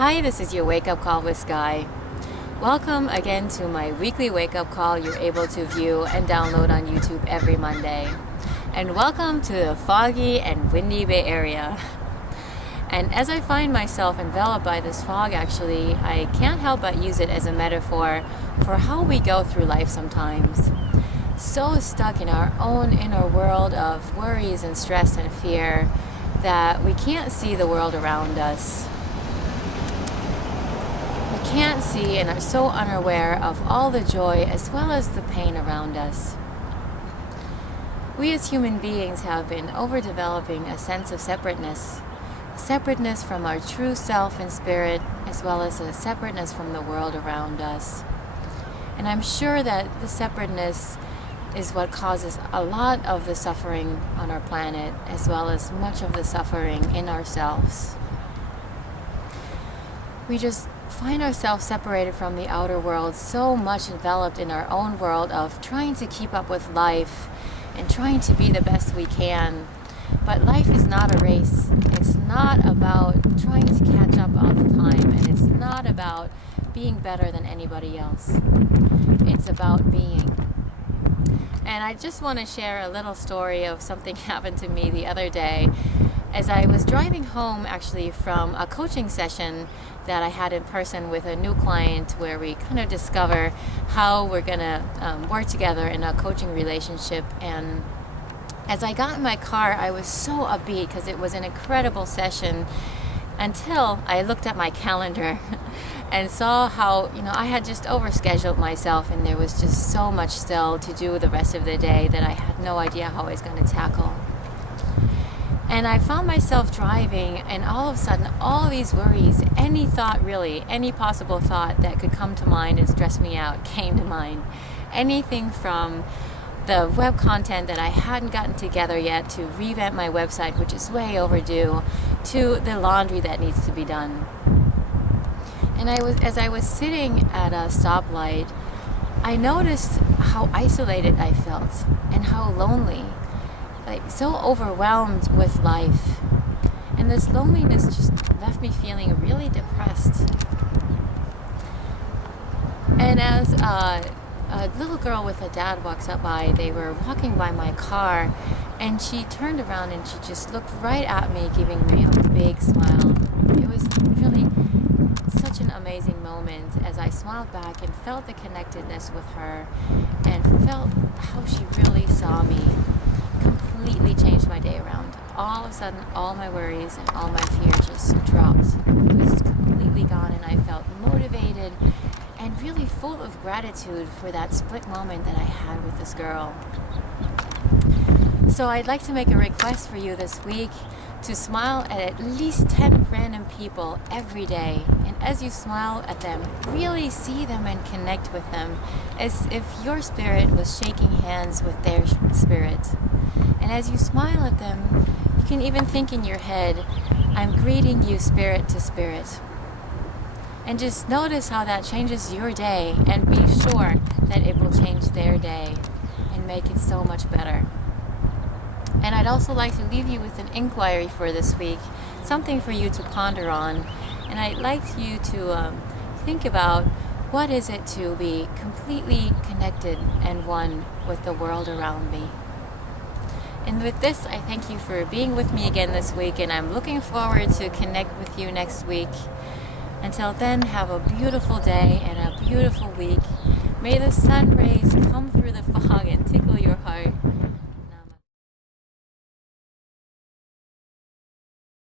Hi, this is your Wake Up Call with Sky. Welcome again to my weekly wake up call you're able to view and download on YouTube every Monday. And welcome to the foggy and windy Bay Area. And as I find myself enveloped by this fog, actually, I can't help but use it as a metaphor for how we go through life sometimes. So stuck in our own inner world of worries and stress and fear that we can't see the world around us. Can't see and are so unaware of all the joy as well as the pain around us. We as human beings have been overdeveloping a sense of separateness from our true self and spirit, as well as a separateness from the world around us. And I'm sure that the separateness is what causes a lot of the suffering on our planet, as well as much of the suffering in ourselves. We just find ourselves separated from the outer world, so much enveloped in our own world of trying to keep up with life and trying to be the best we can. But life is not a race. It's not about trying to catch up all the time, and it's not about being better than anybody else. It's about being. And I just want to share a little story of something happened to me the other day as I was driving home actually from a coaching session that I had in person with a new client, where we kind of discover how we're going to work together in a coaching relationship. And as I got in my car, I was so upbeat because it was an incredible session, until I looked at my calendar and saw how, I had just overscheduled myself, and there was just so much still to do the rest of the day that I had no idea how I was going to tackle. And I found myself driving, and all of a sudden, all of these worries, any thought really, any possible thought that could come to mind and stress me out came to mind. Anything from the web content that I hadn't gotten together yet to revamp my website, which is way overdue, to the laundry that needs to be done. And as I was sitting at a stoplight, I noticed how isolated I felt and how lonely. So overwhelmed with life, and this loneliness just left me feeling really depressed. And as a little girl with a dad walks up by, they were walking by my car, and she turned around and she just looked right at me, giving me a big smile. It was really such an amazing moment as I smiled back and felt the connectedness with her, and felt how she really saw me. Completely changed my day around. All of a sudden, all my worries and all my fear just dropped. It was completely gone, and I felt motivated and really full of gratitude for that split moment that I had with this girl. So I'd like to make a request for you this week to smile at least 10 random people every day. And as you smile at them, really see them and connect with them as if your spirit was shaking hands with their spirit. And as you smile at them, you can even think in your head, I'm greeting you spirit to spirit. And just notice how that changes your day, and be sure that it will change their day and make it so much better. And I'd also like to leave you with an inquiry for this week, something for you to ponder on. And I'd like you to think about, what is it to be completely connected and one with the world around me? And with this, I thank you for being with me again this week, and I'm looking forward to connect with you next week. Until then, have a beautiful day and a beautiful week. May the sun rays come through the fog and tickle your heart.